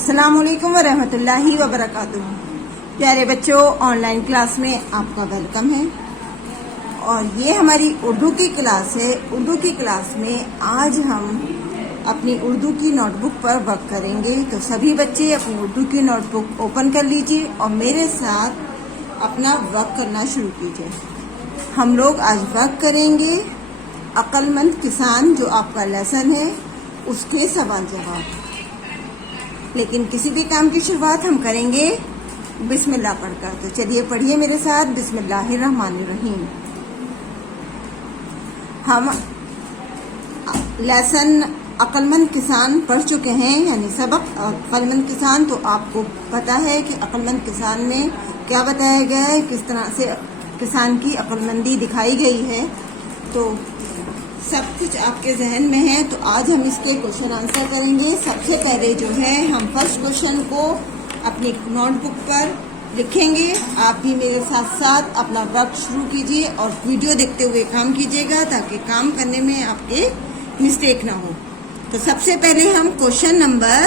अस्सलामुअलैकुम वरहमतुल्लाहि वबरकातुहू। प्यारे बच्चों, ऑनलाइन क्लास में आपका वेलकम है। और ये हमारी उर्दू की क्लास है। उर्दू की क्लास में आज हम अपनी उर्दू की नोटबुक पर वर्क करेंगे। तो सभी बच्चे अपनी उर्दू की नोटबुक ओपन कर लीजिए और मेरे साथ अपना वर्क करना शुरू कीजिए। हम लोग आज वर्क करेंगे अक्लमंद किसान, जो आपका लेसन है, उसके सवाल जवाब। लेकिन किसी भी काम की शुरुआत हम करेंगे बिस्मिल्लाह पढ़कर। तो चलिए पढ़िए मेरे साथ, बिस्मिल्लाहिर्रहमानिर्रहीम। हम लेसन अक्लमंद किसान पढ़ चुके हैं, यानी सबक अक्लमंद किसान। तो आपको पता है कि अक्लमंद किसान में क्या बताया गया है, किस तरह से किसान की अक्लमंदी दिखाई गई है। तो सब कुछ आपके जहन में है। तो आज हम इसके क्वेश्चन आंसर करेंगे। सबसे पहले जो है हम फर्स्ट क्वेश्चन को अपनी नोटबुक पर लिखेंगे। आप भी मेरे साथ साथ अपना वर्क शुरू कीजिए और वीडियो देखते हुए काम कीजिएगा, ताकि काम करने में आपके मिस्टेक ना हो। तो सबसे पहले हम क्वेश्चन नंबर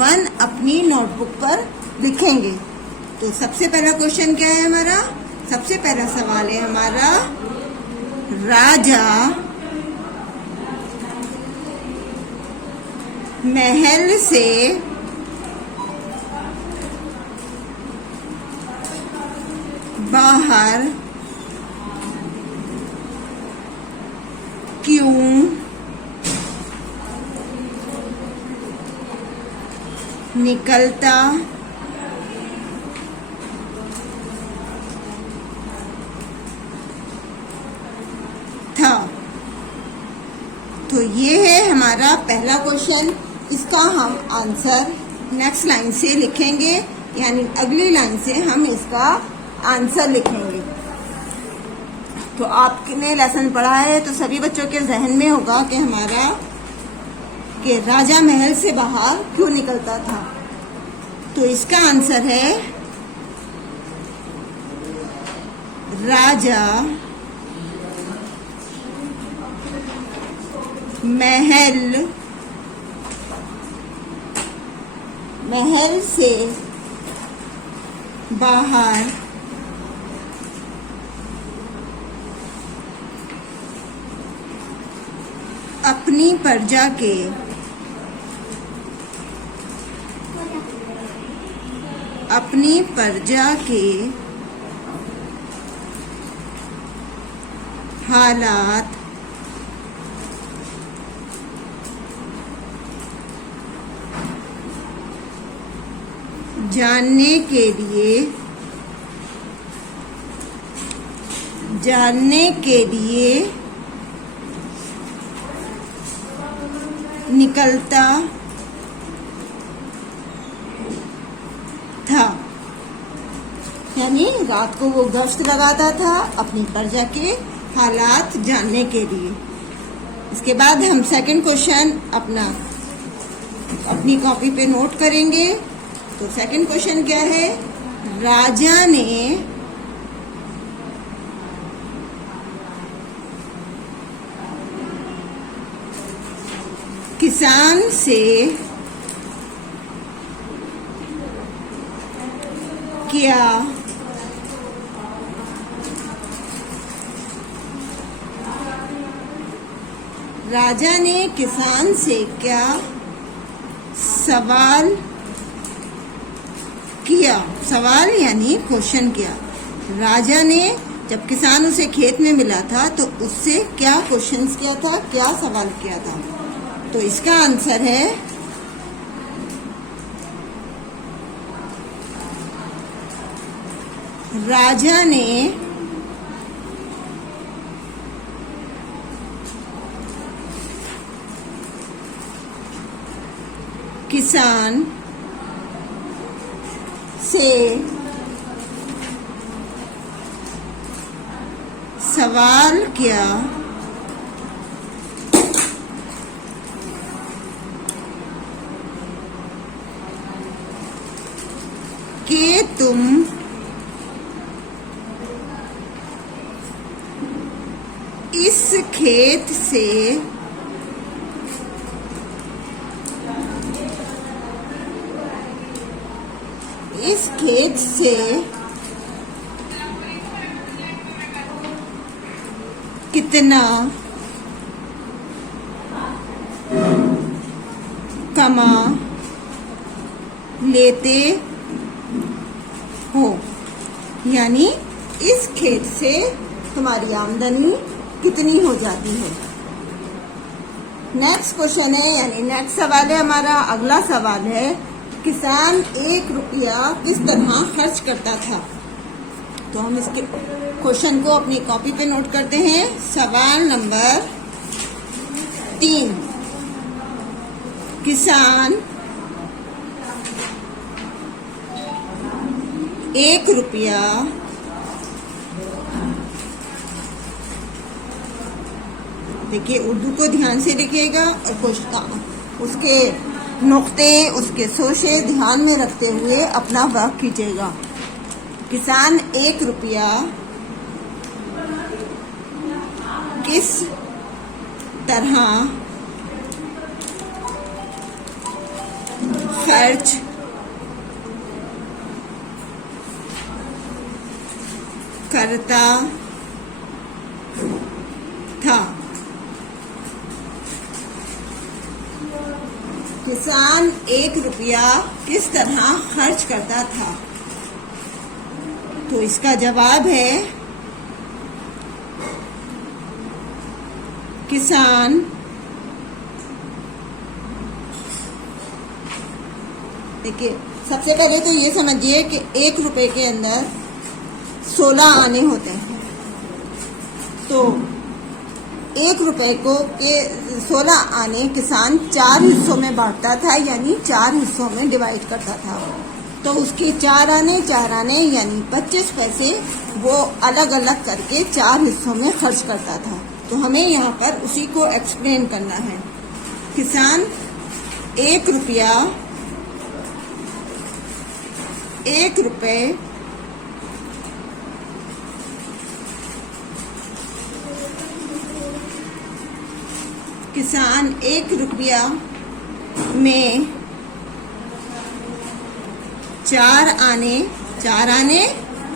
1 अपनी नोटबुक पर लिखेंगे। तो सबसे पहला क्वेश्चन क्या है हमारा? सबसे पहला सवाल है हमारा, राजा महल से बाहर क्यों निकलता था? तो ये है हमारा पहला क्वेश्चन। इसका हम आंसर नेक्स्ट लाइन से लिखेंगे, यानी अगली लाइन से हम इसका आंसर लिखेंगे। तो आपने लेसन पढ़ा है तो सभी बच्चों के जहन में होगा कि हमारा कि राजा महल से बाहर क्यों निकलता था। तो इसका आंसर है, राजा महल से बाहर अपनी प्रजा के हालात जानने के लिए निकलता था। यानी रात को वो गश्त लगाता था अपनी प्रजा के हालात जानने के लिए। इसके बाद हम सेकंड क्वेश्चन अपनी कॉपी पे नोट करेंगे। तो सेकंड क्वेश्चन क्या है? राजा ने किसान से क्या सवाल किया? सवाल यानी क्वेश्चन किया। राजा ने जब किसान उसे खेत में मिला था तो उससे क्या क्वेश्चन किया था, क्या सवाल किया था? तो इसका आंसर है, राजा ने किसान से सवाल किया कि तुम इस खेत से इस खेत से कितना कमा लेते हो, यानी इस खेत से तुम्हारी आमदनी कितनी हो जाती है। नेक्स्ट क्वेश्चन है, यानी नेक्स्ट सवाल है हमारा, अगला सवाल है, किसान 1 रुपया किस तरह खर्च करता था। तो हम इसके क्वेश्चन को अपनी कॉपी पे नोट करते हैं। सवाल नंबर 3, किसान 1 रुपया देखिए, उर्दू को ध्यान से लिखिएगा और क्वेश्चन उसके नुक्ते, उसके सोचे ध्यान में रखते हुए अपना वर्क कीजिएगा। किसान 1 रुपया किस तरह खर्च करता था। किसान 1 रुपया किस तरह खर्च करता था। तो इसका जवाब है, किसान देखिए, सबसे पहले तो ये समझिए कि 1 रुपए के अंदर 16 आने होते हैं। तो 1 रुपए को के 16 आने किसान 4 हिस्सों में बांटता था, यानी 4 हिस्सों में डिवाइड करता था। तो उसके 4 आने यानी 25 पैसे वो अलग अलग करके 4 हिस्सों में खर्च करता था। तो हमें यहाँ पर उसी को एक्सप्लेन करना है। किसान 1 रुपए किसान 1 रुपया में 4 आने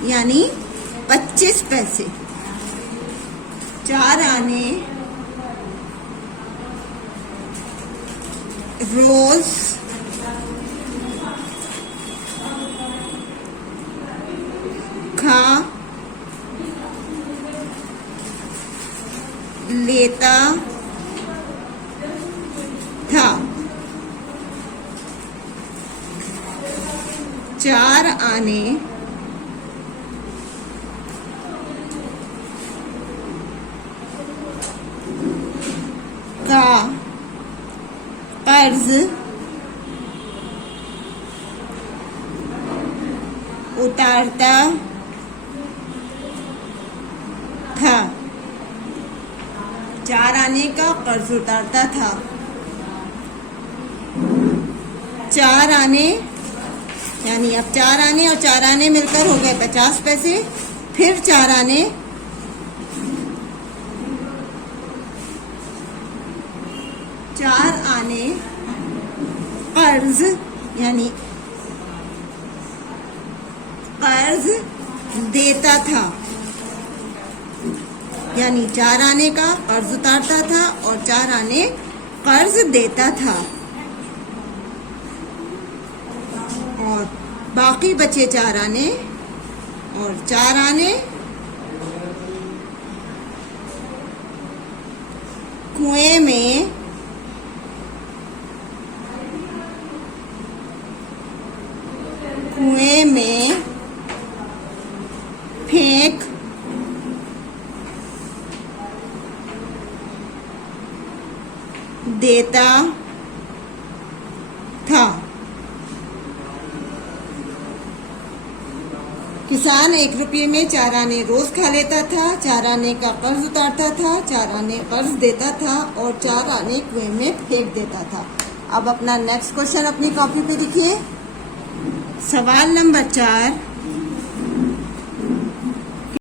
यानी 25 पैसे, 4 आने रोज खा लेता था। 4 आने का कर्ज उतारता था। 4 आने का कर्ज उतारता था। 4 आने यानी अब 4 आने और 4 आने मिलकर हो गए 50 पैसे। फिर 4 आने कर्ज यानी कर्ज देता था, यानी 4 आने का कर्ज उतारता था और 4 आने कर्ज देता था। और बाकी बचे 4 आने और 4 आने कुएं में फेंक देता था। किसान 1 रुपये में 4 आने रोज खा लेता था, 4 आने का कर्ज उतारता था, 4 आने कर्ज देता था और 4 आने कुएं में फेंक देता था। अब अपना नेक्स्ट क्वेश्चन अपनी कॉपी पे लिखिए। सवाल नंबर 4,